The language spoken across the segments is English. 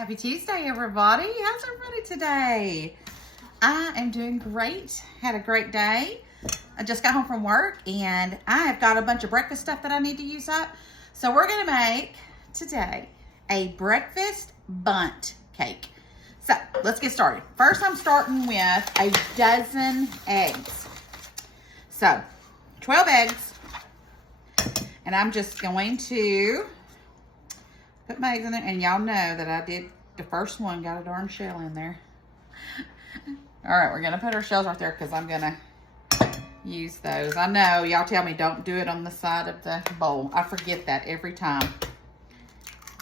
Happy Tuesday, everybody. How's everybody today? I am doing great. Had a great day. I just got home from work and I have got a bunch of breakfast stuff that I need to use up. So we're gonna make today a breakfast bundt cake. So let's get started. First, I'm starting with a dozen eggs. So 12 eggs. And I'm just going to put my eggs in there, and y'all know that I did the first one, got a darn shell in there. All right, we're gonna put our shells right there because I'm gonna use those. I know y'all tell me don't do it on the side of the bowl. I forget that every time.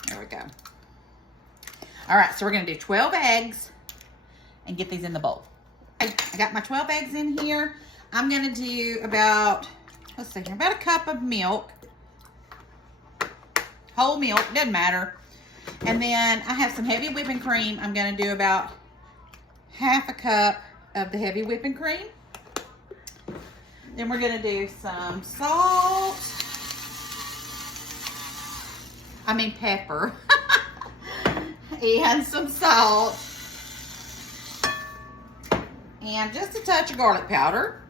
There we go. All right, so we're gonna do 12 eggs and get these in the bowl. I got my 12 eggs in here. I'm gonna do about, let's see here, about a cup of milk. Whole milk, doesn't matter. And then I have some heavy whipping cream. I'm gonna do about half a cup of the heavy whipping cream. Then we're gonna do some salt. I mean pepper. And some salt. And just a touch of garlic powder.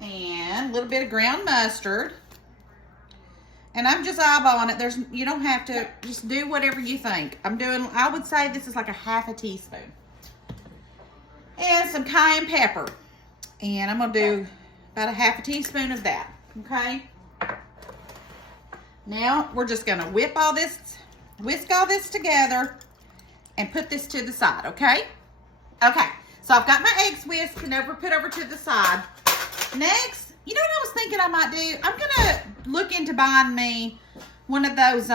And a little bit of ground mustard. And I'm just eyeballing it. You don't have to, just do whatever you think. I would say this is like a half a teaspoon. And some cayenne pepper. And I'm gonna do about a half a teaspoon of that, okay? Now, we're just gonna whisk all this together and put this to the side, okay? Okay, so I've got my eggs whisked and put over to the side. Next, you know what I was thinking I might do? I'm gonna look into buying me one of those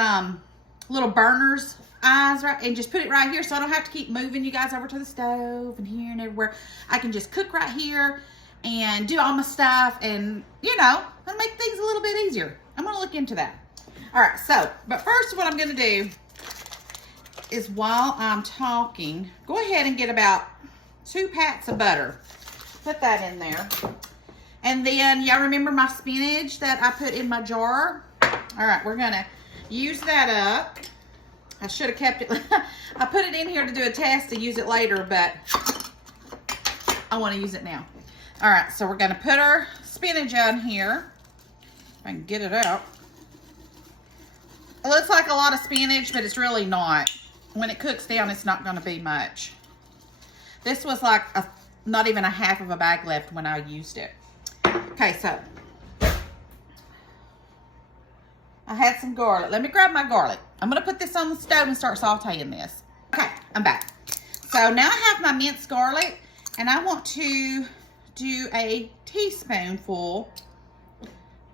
little burners eyes, right, and just put it right here so I don't have to keep moving you guys over to the stove and here and everywhere. I can just cook right here and do all my stuff, and you know, it'll make things a little bit easier. I'm gonna look into that. All right, so, but first what I'm gonna do is, while I'm talking, go ahead and get about 2 pats of butter. Put that in there. And then, y'all remember my spinach that I put in my jar? All right, we're gonna use that up. I should have kept it. I put it in here to do a test to use it later, but I wanna use it now. All right, so we're gonna put our spinach on here. If I can get it out. It looks like a lot of spinach, but it's really not. When it cooks down, it's not gonna be much. This was like not even a half of a bag left when I used it. Okay, so I had some garlic. Let me grab my garlic. I'm gonna put this on the stove and start sauteing this. Okay, I'm back. So now I have my minced garlic, and I want to do a teaspoonful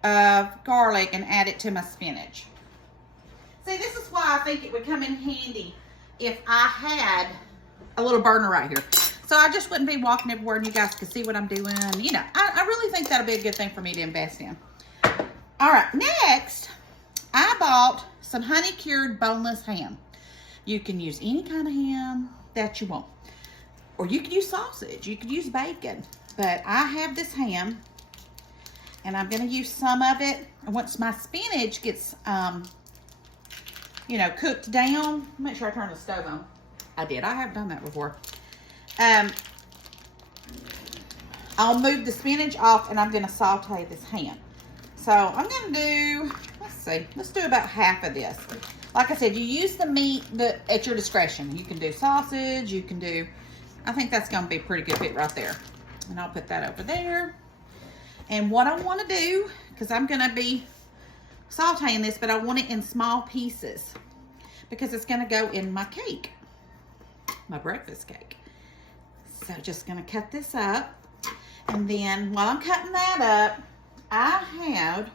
of garlic and add it to my spinach. See, this is why I think it would come in handy if I had a little burner right here. So I just wouldn't be walking everywhere and you guys could see what I'm doing. You know, I really think that'll be a good thing for me to invest in. All right, next, I bought some honey-cured boneless ham. You can use any kind of ham that you want. Or you could use sausage, you could use bacon. But I have this ham, and I'm gonna use some of it. And once my spinach gets, you know, cooked down, make sure I turn the stove on. I did, I have done that before. I'll move the spinach off, and I'm gonna saute this ham. So I'm gonna do, let's do about half of this. Like I said, you use the meat at your discretion. You can do sausage, you can do, I think that's gonna be a pretty good fit right there. And I'll put that over there. And what I wanna do, because I'm gonna be sauteing this, but I want it in small pieces because it's gonna go in my cake, my breakfast cake. So just gonna cut this up. And then while I'm cutting that up, I have,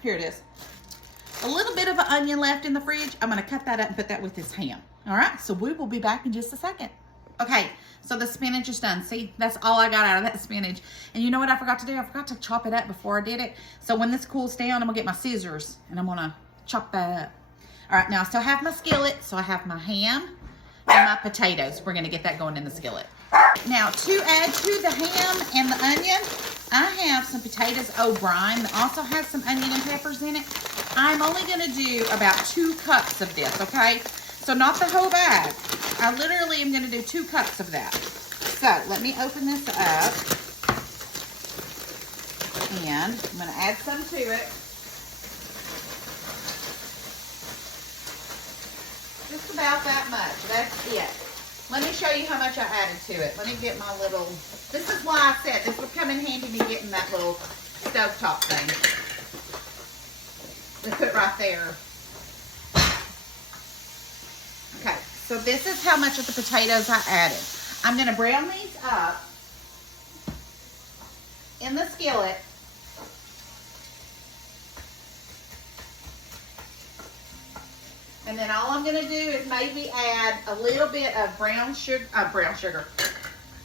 here it is, a little bit of an onion left in the fridge. I'm gonna cut that up and put that with this ham. All right, so we will be back in just a second. Okay, so the spinach is done. See, that's all I got out of that spinach. And you know what I forgot to do? I forgot to chop it up before I did it. So when this cools down, I'm gonna get my scissors and I'm gonna chop that up. All right, now I still have my skillet. So I have my ham and my potatoes. We're gonna get that going in the skillet. Now, to add to the ham and the onion, I have some potatoes au brine that also has some onion and peppers in it. I'm only gonna do about 2 cups of this, okay? So not the whole bag. I literally am gonna do 2 cups of that. So let me open this up. And I'm gonna add some to it. Just about that much, that's it. Let me show you how much I added to it. Let me get my little, this is why I said this would come in handy me getting that little stovetop thing. Let's put it right there. Okay, so this is how much of the potatoes I added. I'm gonna brown these up in the skillet. And then all I'm gonna do is maybe add a little bit of brown sugar.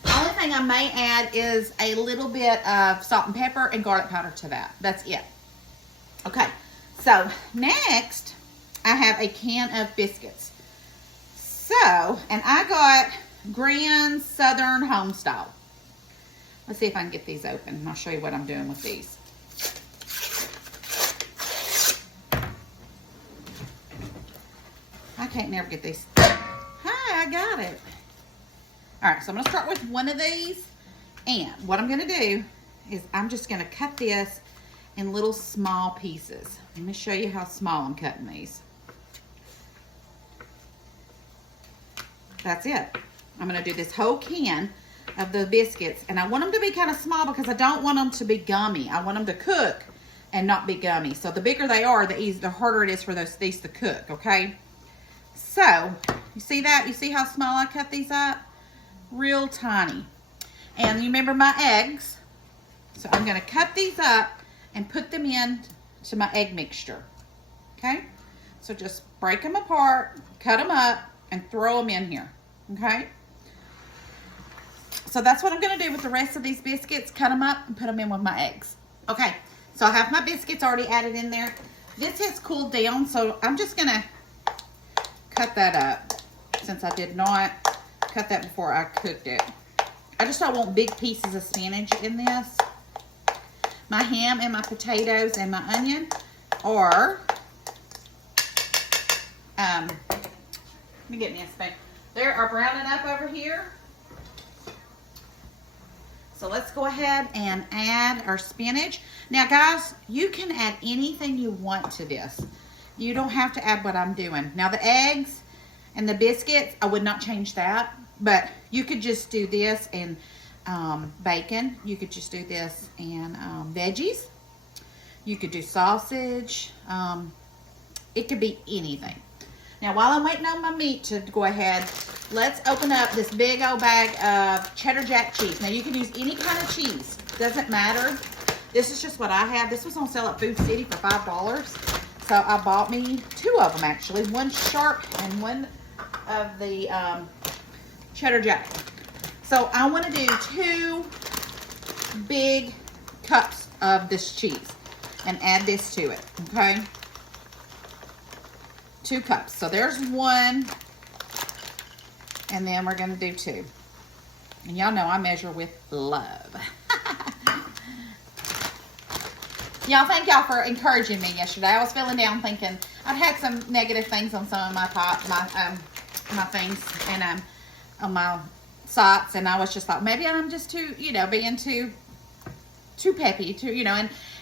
The only thing I may add is a little bit of salt and pepper and garlic powder to that. That's it. Okay, so next I have a can of biscuits. So, and I got Grand Southern Homestyle. Let's see if I can get these open and I'll show you what I'm doing with these. I can't never get these. Hi, I got it. All right, so I'm gonna start with one of these. And what I'm gonna do is I'm just gonna cut this in little small pieces. Let me show you how small I'm cutting these. That's it. I'm gonna do this whole can of the biscuits, and I want them to be kind of small because I don't want them to be gummy. I want them to cook and not be gummy. So the bigger they are, the harder it is for these to cook, okay? So, you see that? You see how small I cut these up? Real tiny. And you remember my eggs. So I'm gonna cut these up and put them in to my egg mixture, okay? So just break them apart, cut them up, and throw them in here, okay? So that's what I'm gonna do with the rest of these biscuits, cut them up and put them in with my eggs. Okay, so I have my biscuits already added in there. This has cooled down, so I'm just gonna cut that up since I did not cut that before I cooked it. I just don't want big pieces of spinach in this. My ham and my potatoes and my onion are, let me get me a spoon. They are browning up over here. So let's go ahead and add our spinach. Now guys, you can add anything you want to this. You don't have to add what I'm doing. Now the eggs and the biscuits, I would not change that, but you could just do this and bacon. You could just do this and veggies. You could do sausage. It could be anything. Now while I'm waiting on my meat to go ahead, let's open up this big old bag of cheddar jack cheese. Now you can use any kind of cheese, doesn't matter. This is just what I have. This was on sale at Food City for $5. So I bought me 2 of them actually, one sharp and one of the cheddar jack. So I want to do 2 big cups of this cheese and add this to it, okay? 2 cups. So there's 1, and then we're going to do 2. And y'all know I measure with love. Y'all, thank y'all for encouraging me yesterday. I was feeling down thinking I'd had some negative things on some of my my things and on my sites, and I was just like, maybe I'm just too, being too peppy,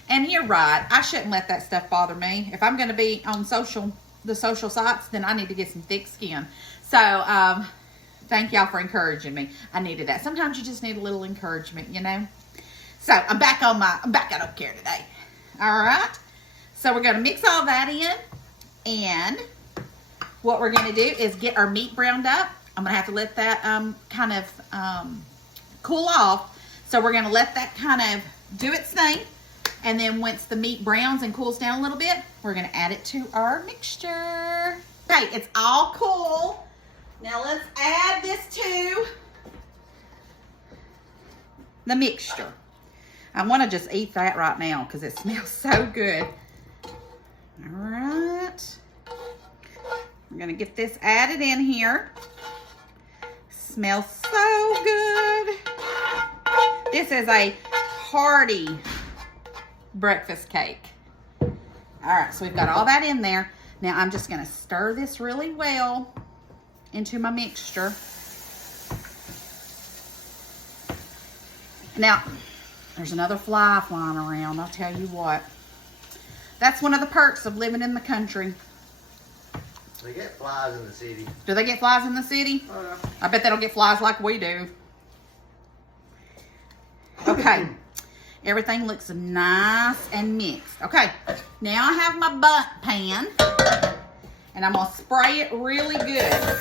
and you're right. I shouldn't let that stuff bother me. If I'm going to be on the social sites, then I need to get some thick skin. So thank y'all for encouraging me. I needed that. Sometimes you just need a little encouragement, So I'm back I don't care today. All right, so we're going to mix all that in, and what we're going to do is get our meat browned up. I'm going to have to let that kind of cool off, so we're going to let that kind of do its thing, and then once the meat browns and cools down a little bit, we're going to add it to our mixture. Okay, it's all cool. Now let's add this to the mixture. I want to just eat that right now because it smells so good. All right. I'm going to get this added in here. Smells so good. This is a hearty breakfast cake. All right, so we've got all that in there. Now I'm just gonna stir this really well into my mixture. Now, there's another fly flying around, I'll tell you what. That's one of the perks of living in the country. They get flies in the city. Do they get flies in the city? Oh, yeah. I bet they don't get flies like we do. Okay. Everything looks nice and mixed. Okay. Now I have my Bundt pan. And I'm going to spray it really good.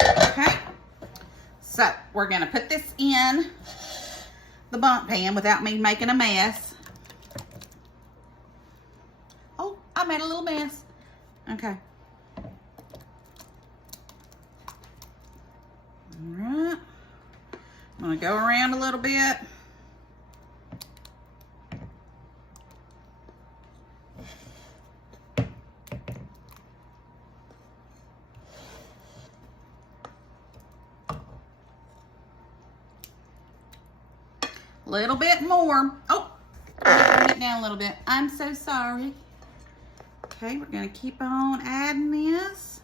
Okay. So, we're going to put this in the Bundt pan without me making a mess. Oh, I made a little mess. Okay. Alright. I'm going to go around a little bit. A little bit more. Oh, bring it down a little bit. I'm so sorry. Okay, we're going to keep on adding this.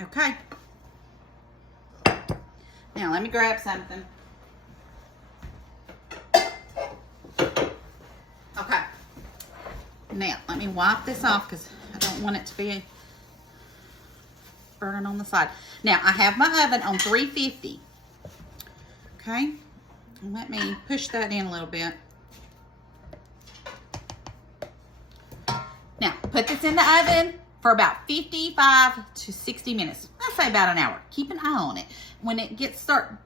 Okay. Now, let me grab something. Okay. Now, let me wipe this off because I don't want it to be burning on the side. Now, I have my oven on 350. Okay. Let me push that in a little bit. Now, put this in the oven for about 55 to 60 minutes. I'd say about an hour. Keep an eye on it. When it gets start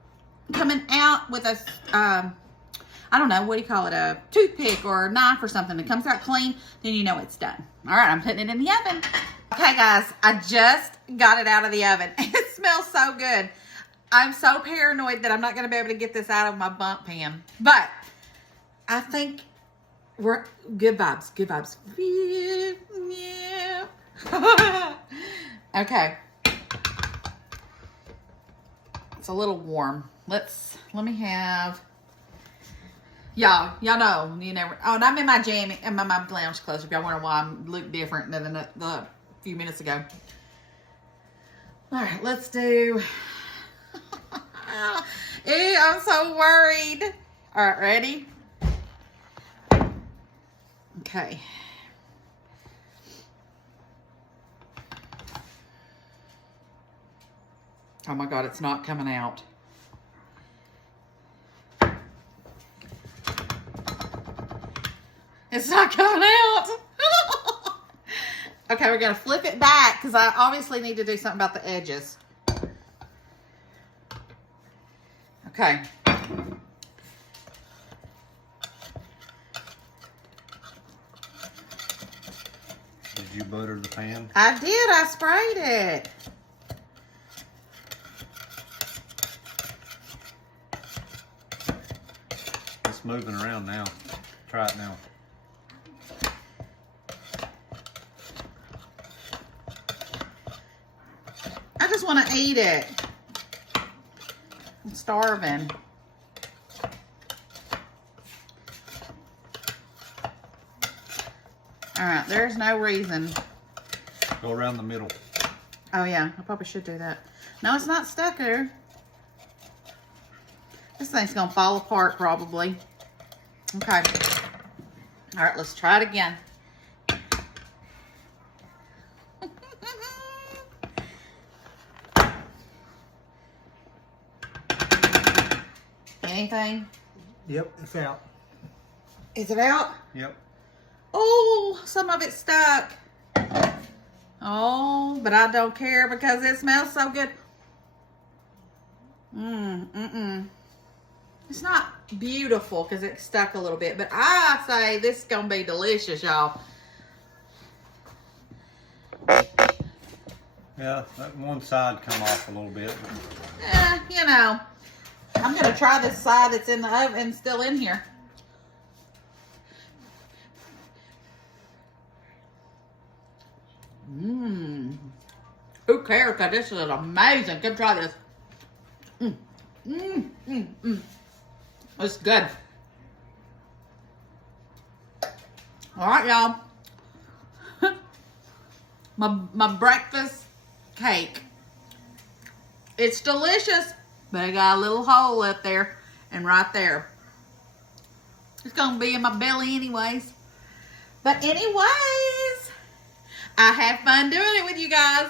coming out with a, I don't know, what do you call it, a toothpick or a knife or something that comes out clean, then you know it's done. All right, I'm putting it in the oven. Okay, guys, I just got it out of the oven. It smells so good. I'm so paranoid that I'm not going to be able to get this out of my Bundt pan. But I think we're good vibes. Good vibes. Yeah. Okay. It's a little warm. Let me have, y'all know, you never, oh, and I'm in my jammy, and my lounge clothes, if y'all wonder why I look different than the few minutes ago. All right, let's do, ew, I'm so worried. All right, ready? Okay. Oh my God, it's not coming out. It's not coming out. Okay, we're gonna flip it back because I obviously need to do something about the edges. Okay. Did you butter the pan? I did, I sprayed it. It's moving around now. Try it now. I just want to eat it. I'm starving. All right, there's no reason. Go around the middle. Oh yeah, I probably should do that. No, it's not stuck here. This thing's gonna fall apart probably. Okay. All right, let's try it again. Anything? Yep, it's out. Is it out? Yep. Oh, some of it's stuck. Oh, but I don't care because it smells so good. It's not beautiful because it's stuck a little bit, but I say this is going to be delicious, y'all. Yeah, that one side come off a little bit. You know, I'm going to try this side that's in the oven, still in here. Who cares? Because this is amazing. Come try this. It's good. All right, y'all. my breakfast cake. It's delicious, but I got a little hole up there and right there. It's gonna be in my belly anyways. But anyways, I had fun doing it with you guys.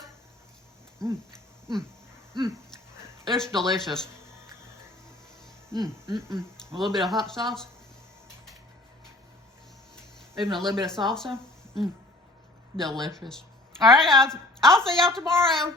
It's delicious. A little bit of hot sauce. Even a little bit of salsa. Delicious. All right, guys. I'll see y'all tomorrow.